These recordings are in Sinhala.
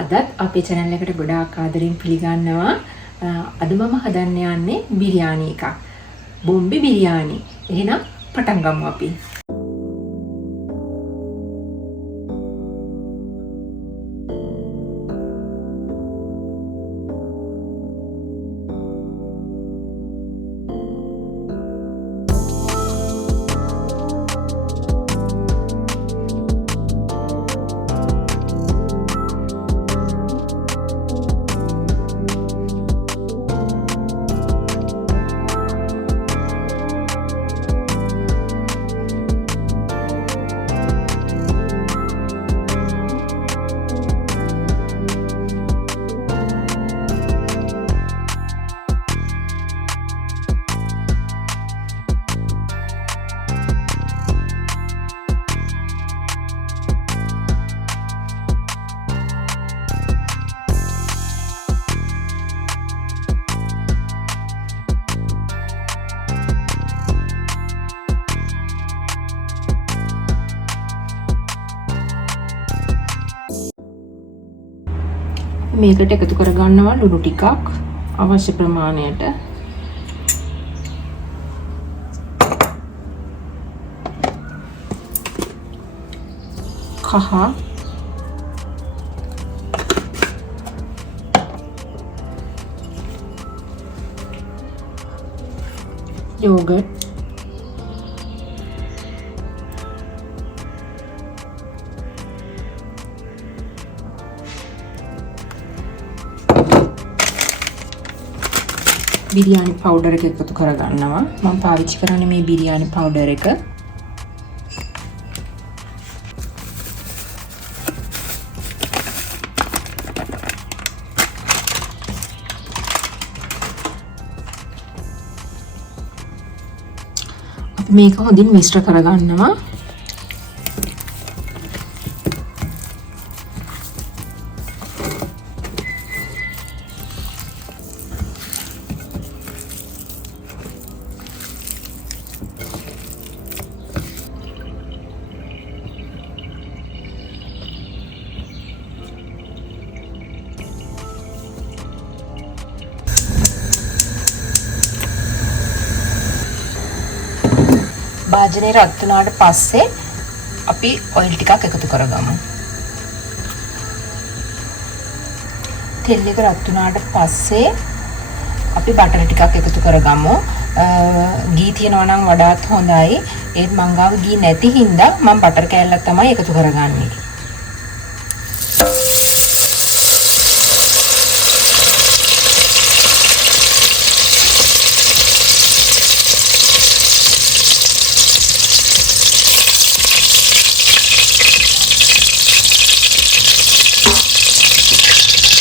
අදත් අපේ channel එකට ගොඩාක් ආදරෙන් පිළිගන්නවා. අද මම හදන්න යන්නේ බිරියානි එකක්. බොම්බි බිරියානි. එහෙනම් පටන් ගමු අපි. මේකට එකතු කරගන්නවා ලුණු ටිකක් අවශ්‍ය ප්‍රමාණයට. කහ, යෝගට්, බිරියානි පවුඩර් එක එකතු කරගන්නවා. මම පාවිච්චි කරන්නේ මේ බිරියානි පවුඩර් එක. අපි මේක හොඳින් මිශ්‍ර කරගන්නවා. භාජනයේ රත් වුණාට පස්සේ අපි ඔයිල් ටිකක් එකතු කරගමු. තෙල් එක රත් වුණාට පස්සේ අපි බටර් ටිකක් එකතු කරගමු. ගී තියනවා නම් වඩාත් හොඳයි. ඒත් මං ගාව ගී නැති හින්දා මම බටර් කෑල්ලක් තමයි එකතු කරගන්නේ.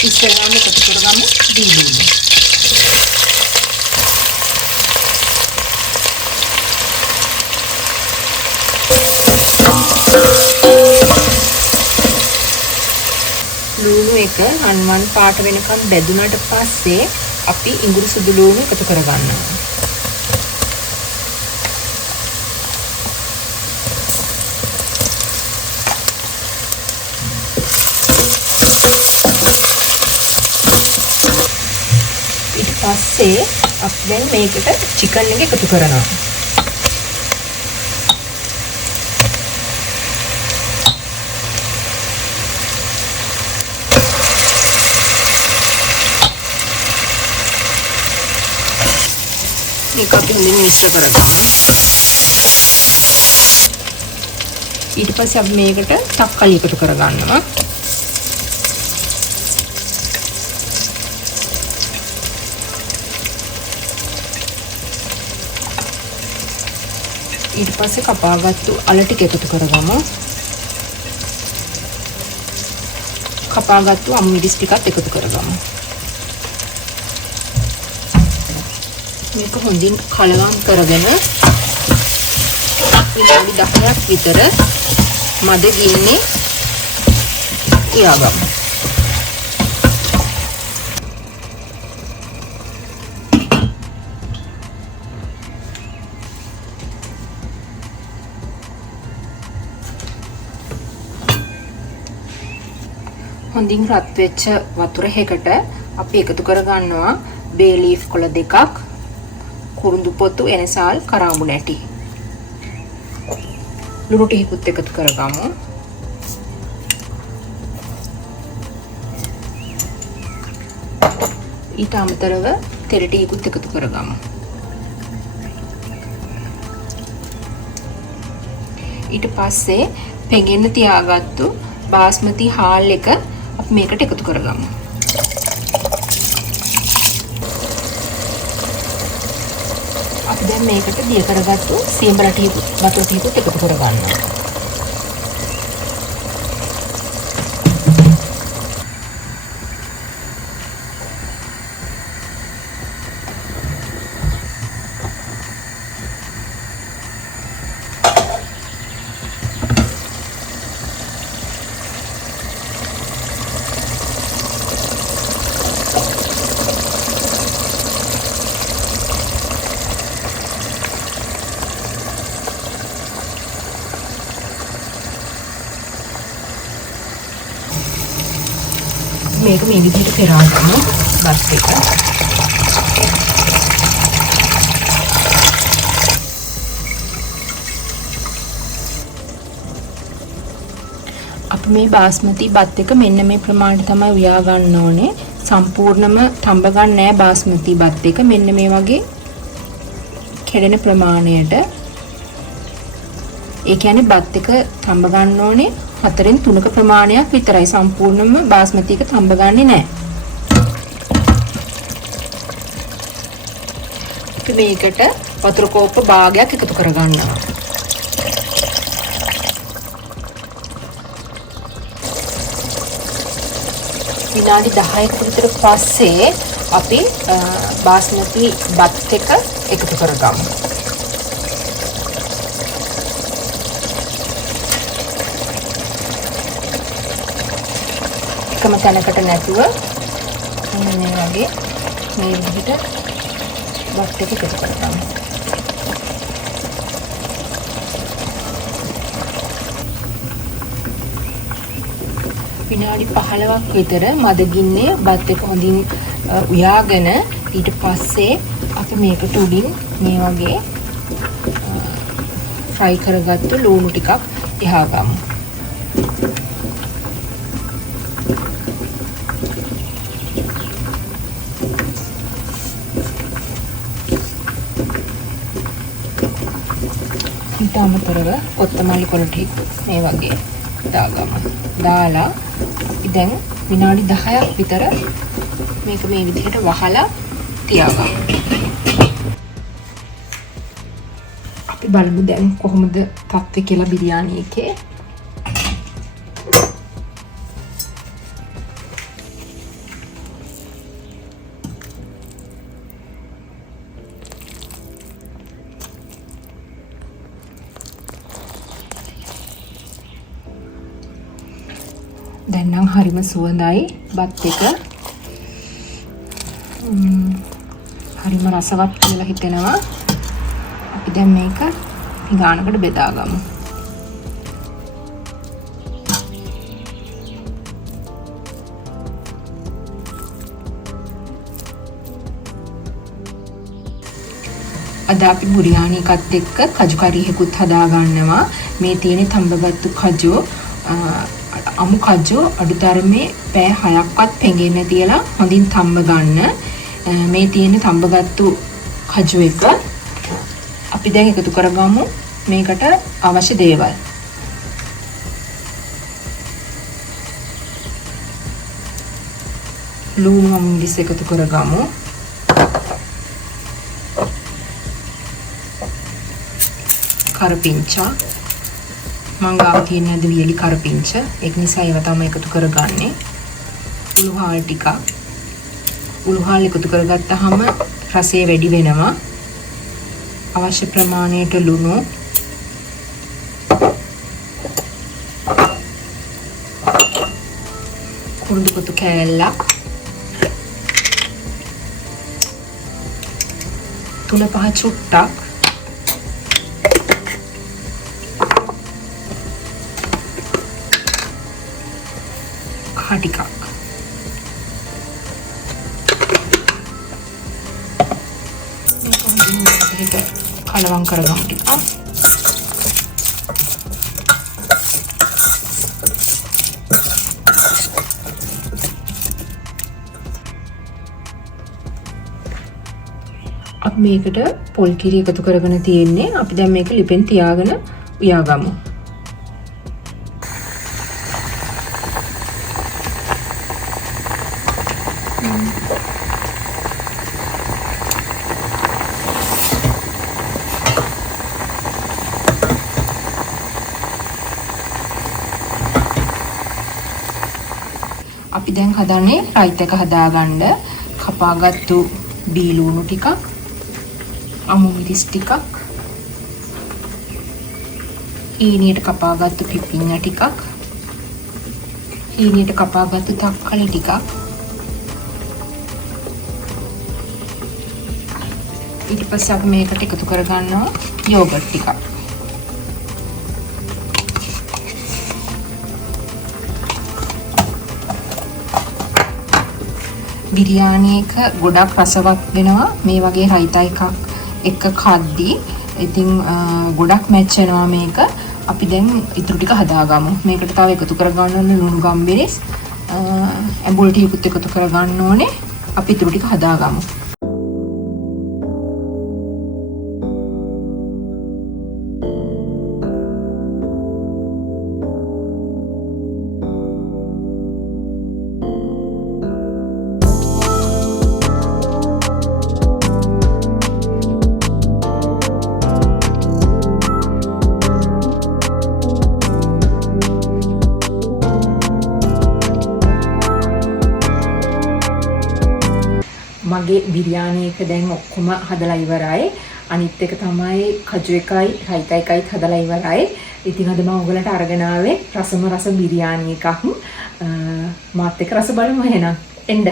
ඉස්සෙල්ලාම එකතු කරගමු දීලුණු. ලුණු එක හන්වන් පාට වෙනකම් බැදුනට පස්සේ අපි ඉඟුරු සුදු ලුණු එකතු කරගන්නවා. පස්සේ අපි දැන් මේකට චිකන් එක එකතු කරනවා. මේක අපි හොඳින් මිශ්‍ර කරගමු. ඊට පස්සේ අපි මේකට තක්කාලි එකතු කරගන්නවා. ඊට පස්සේ කපාගත්තු අල ටික එකතු කරගමු. කපාගත්තු අමු මිරිස් ටිකත් එකතු කරගමු. මේක හොඳින් කලවම් කරගෙන විනාඩි 10ක් විතර මද ගින්නේ තියාගමු. හොඳින් රත් වෙච්ච වතුරයකට අපි එකතු කර ගන්නවා බේ ලීෆ් කොළ දෙකක්, කුරුඳු පොතු, එනසාල්, කරාඹු නැටි. ලුණු ටිකකුත් එකතු කරගමු. ඊට අමතරව තෙල් ටිකකුත් එකතු කරගමු. ඊට පස්සේ පෙඟෙන්න තියාගත්තු බාස්මති හාල් එක අපි මේකට එකතු කරගමු. අපි දැන් මේකට දිය කරගත්තු සීඹල ටිකකුත් වතුර ටිකකුත් එකතු කරගන්නවා. මේක මේ විදිහට පෙරාගමු බත් එක. අපි මේ බාස්මති බත් එක මෙන්න මේ ප්‍රමාණයට තමයි උයා ගන්න ඕනේ. සම්පූර්ණම තඹ ගන්න නෑ බාස්මති බත් එක. මෙන්න මේ වගේ කැඩෙන ප්‍රමාණයට. ඒ කියන්නේ බත් එක තඹ ගන්න ඕනේ 4න් 3ක ප්‍රමාණයක් විතරයි. සම්පූර්ණයෙන්ම බාස්මති එක තඹ ගන්නේ නැහැ. අපි මේකට වතුර කෝප්ප භාගයක් එකතු කරගන්නවා. විනාඩි 10කට විතර පස්සේ අපි බාස්මති බත් එක එකතු කරගමු. එකම තැනකට නැතුව මේ වගේ මේ විදිහට බත් එක එකතු කරගමු. විනාඩි 15ක් විතර මද ගින්නේ බත් එක හොඳින් උයාගෙන ඊට පස්සේ අපි මේකට උඩින් මේ වගේ ෆ්‍රයි කරගත්තු ලුණු ටිකක් එහා ගමු. ඊට අමතරව කොත්තමල්ලි කොළ ටික මේ වගේ දාගමු. දාලා දැන් විනාඩි 10ක් විතර මේක මේ විදිහට වහලා තියාගමු. අපි බලමු දැන් කොහොමද තත්ත්වය කියලා බිරියානි එකේ. දැන් නම් හරිම සුවඳයි බත් එක. හරිම රසවත් කියලා හිතෙනවා. අපි දැන් මේක ගානකට බෙදාගමු. අද අපි බුරියානි එකත් එක්ක කජු කරියකුත් හදා ගන්නවා. මේ තියෙන තඹගත්තු කජු අමු කජු අඩුතරමේ පැය 6ක්වත් පෙඟෙන්න තියලා හොඳින් තඹ ගන්න. මේ තියෙන තඹගත්තු කජු එක අපි දැන් එකතු කරගමු මේකට අවශ්‍ය දේවල්. ලුණු අමුඩිස් එකතු කරගමු. කරපිංචා මං ගාව තියෙන අද වියලි කරපිංච. ඒක නිසා ඒව තමයි එකතු කරගන්නේ. උළුහාල් ටික. උළුහාල් එකතු කරගත්තාම රසය වැඩි වෙනවා. අවශ්‍ය ප්‍රමාණයට ලුණු. කුරුඳු පොතු කෑල්ලක්. 3-5 චුට්ටක්. කහ ටිකක්. මේක හොඳින් කලවම් කරගමු ටිකක්. අපි මේකට පොල් කිරි එකතු කරගෙන තියෙන්නේ. අපි දැන් මේක ලිපෙන් තියාගෙන උයාගමු. අපි දැන් හදන්නේ රයිත් එක හදාගන්න කපාගත්තු බීලුණු ටිකක්, අමු මිරිස් ටිකක්, හීනියට කපාගත්තු පිපිඤ්ඤ ටිකක්, හීනියට කපාගත්තු තක්කලි ටිකක්, ඊට පස්සේ අපි මේකට එකතු කරගන්නවා යෝගට් ටිකක්. බිරියානි එක ගොඩක් රසවත් වෙනවා මේ වගේ රයිතා එකක් එක කද්දී. ඉතින් ගොඩක් මැච් වෙනවා මේක. අපි දැන් ඉතුරු ටික හදාගමු. මේකට තව එකතු කරගන්න ඕනේ ලුණු ගම්බිරිස්, ඇඹුල් ටිකකුත් එකතු කරගන්න ඕනේ. අපි ඉතුරු ටික හදාගමු. මගේ බිරියානි එක දැන් ඔක්කොම හදලා ඉවරයි. අනිත් එක තමයි කජු එකයි රයිතා එකයි හදලා ඉවරයි. ඉතින් අද මම ඔයගලට අරගෙන ආවේ රස බිරියානි එකක්. මාත් එක්ක රස බලමු එහෙනම්. එන්න.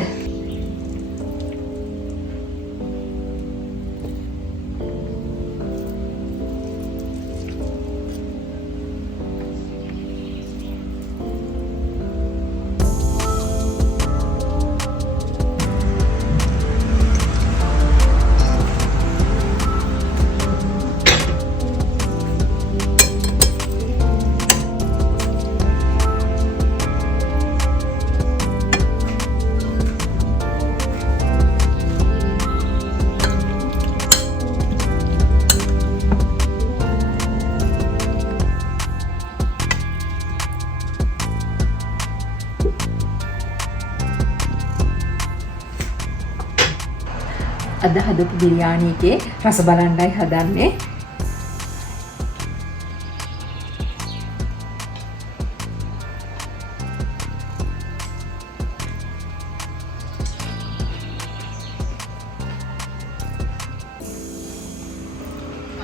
අද හදපු බිරියානි එකේ රස බලන්නයි හදන්නේ.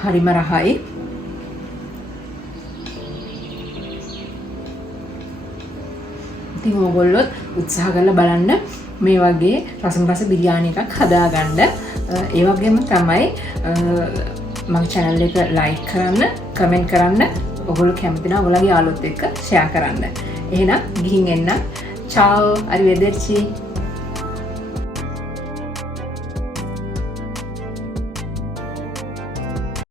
හරිම රහයි. ඉතින් ඕගොල්ලොත් උත්සාහ කරලා බලන්න මේ වගේ රස බිරියානි එකක් හදාගන්න. ඒ වගේම තමයි මගේ channel එක like කරන්න, comment කරන්න, ඔයගොල්ලෝ කැමති නම් ඔයගොල්ලෝගේ යාළුවොත් එක්ක share කරන්න. එහෙනම් ගිහින් එන්න. ciao, arrivederci.